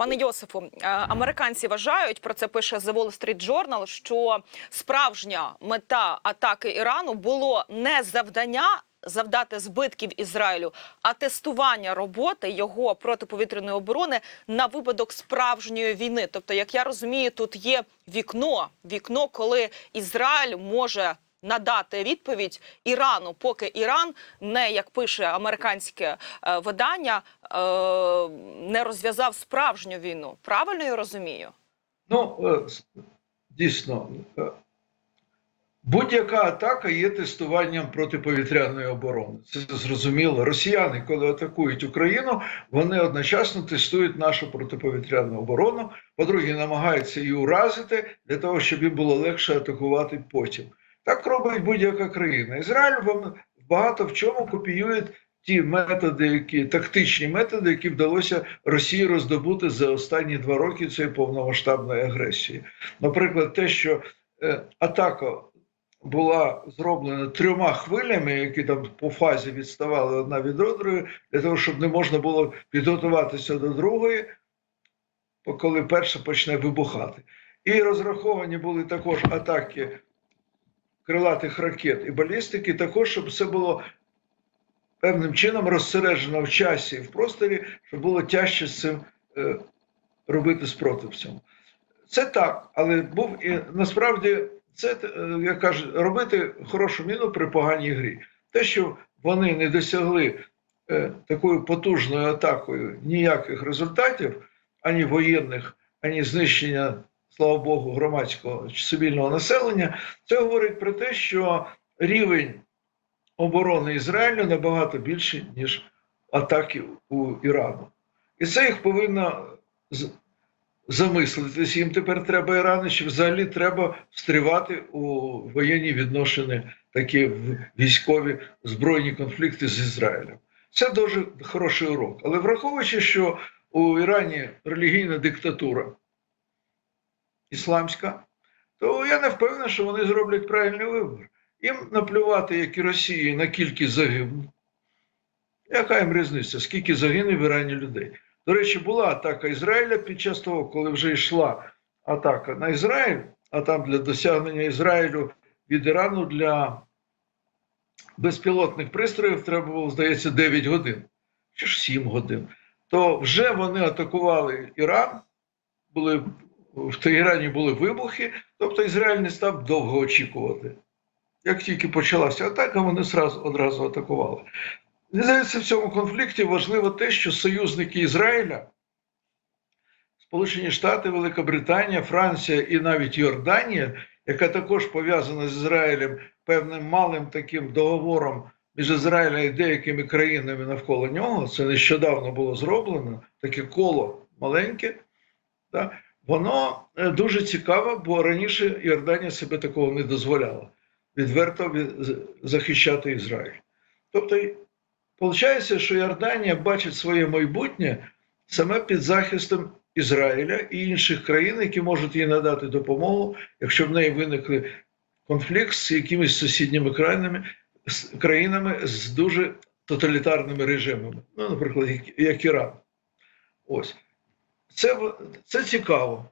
Пане Йосифу, е, американці вважають про це пише The Wall Street Journal, що справжня мета атаки Ірану було не завдання. Завдати збитків Ізраїлю, а тестування роботи його протиповітряної оборони на випадок справжньої війни. Тобто, як я розумію, тут є вікно, вікно, коли Ізраїль може надати відповідь Ірану, поки Іран не як пише американське е, видання, е, не розв'язав справжню війну. Правильно я розумію? Ну, е, дійсно, будь-яка атака є тестуванням протиповітряної оборони. Це зрозуміло. Росіяни, коли атакують Україну, вони одночасно тестують нашу протиповітряну оборону. По-друге, намагаються її уразити для того, щоб їм було легше атакувати потім. Так робить будь-яка країна. Ізраїль вам багато в чому копіює ті методи, які тактичні методи, які вдалося Росії роздобути за останні два роки цієї повномасштабної агресії. Наприклад, те, що е, атака була зроблена трьома хвилями, які там по фазі відставали одна від одної, для того, щоб не можна було підготуватися до другої, коли перша почне вибухати. І розраховані були також атаки крилатих ракет і балістики, також, щоб це було певним чином розсереджено в часі і в просторі, щоб було тяжче з цим е, робити спротив цьому. Це так, але був і насправді це е, як кажуть, робити хорошу міну при поганій грі. Те, що вони не досягли е, такою потужною атакою ніяких результатів, ані воєнних, ані знищення, слава Богу, громадського цивільного населення, це говорить про те, що рівень оборони Ізраїлю набагато більший, ніж атаки у Ірану. І це їх повинно замислитись. Їм тепер треба Іран, чи взагалі треба встрівати у воєнні відношення, такі військові збройні конфлікти з Ізраїлем. Це дуже хороший урок. Але враховуючи, що у Ірані релігійна диктатура ісламська, то я не впевнений, що вони зроблять правильний вибір. Їм наплювати, як і Росії, на кількість загиблих. Яка їм різниця, скільки загине в Ірані людей? До речі, була атака Ізраїля під час того, коли вже йшла атака на Ізраїль, а там для досягнення Ізраїлю від Ірану для безпілотних пристроїв треба було, здається, 9 годин чи ж 7 годин. То вже вони атакували Іран, були, в Тегерані були вибухи, тобто Ізраїль не став довго очікувати. Як тільки почалася атака, вони сразу, одразу атакували. Мені здається, в цьому конфлікті важливо те, що союзники Ізраїля, Сполучені Штати, Велика Британія, Франція і навіть Йорданія, яка також пов'язана з Ізраїлем певним малим таким договором між Ізраїлем і деякими країнами навколо нього, це нещодавно було зроблено, таке коло маленьке, да, воно е, дуже цікаво, бо раніше Йорданія себе такого не дозволяла відверто захищати Ізраїль. Тобто Получається, що Йорданія бачить своє майбутнє саме під захистом Ізраїля і інших країн, які можуть їй надати допомогу, якщо в неї виникли конфлікт з якимись сусідніми країнами, з країнами з дуже тоталітарними режимами, ну, наприклад, як Іран. Ось це, це цікаво.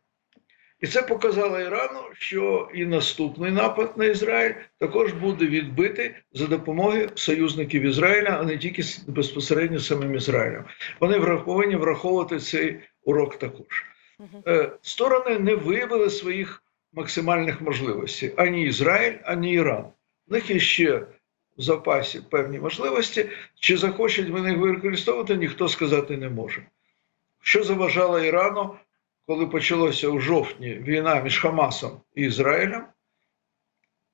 І це показало Ірану, що і наступний напад на Ізраїль також буде відбитий за допомогою союзників Ізраїля, а не тільки безпосередньо самим Ізраїлем. Вони повинні враховувати цей урок також. Е, Сторони не виявили своїх максимальних можливостей ані Ізраїль, ані Іран. В них є ще в запасі певні можливості. Чи захочуть вони їх використовувати, ніхто сказати не може. Що заважало Ірану, коли почалося у жовтні війна між Хамасом і Ізраїлем?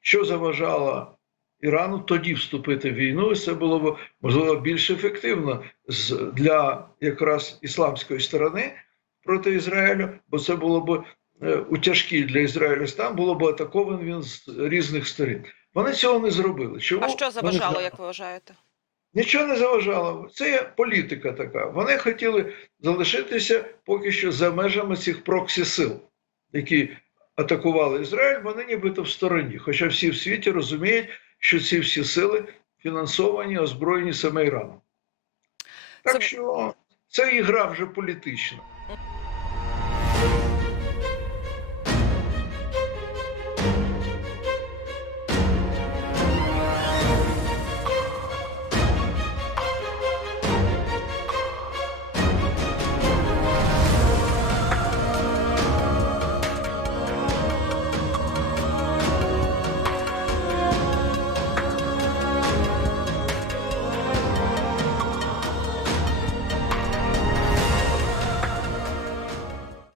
Що заважало Ірану тоді вступити в війну, і це було б можливо більш ефективно з- для якраз ісламської сторони проти Ізраїлю, бо це було б е, у тяжкий для Ізраїлю стан, було б атакований він з різних сторін. Вони цього не зробили. Чому? А що заважало, як ви вважаєте? Нічого не заважало. Це є політика така. Вони хотіли залишитися поки що за межами цих проксі сил, які атакували Ізраїль, вони нібито в стороні. Хоча всі в світі розуміють, що ці всі сили фінансовані, озброєні саме Іраном. Так що це ігра вже політична.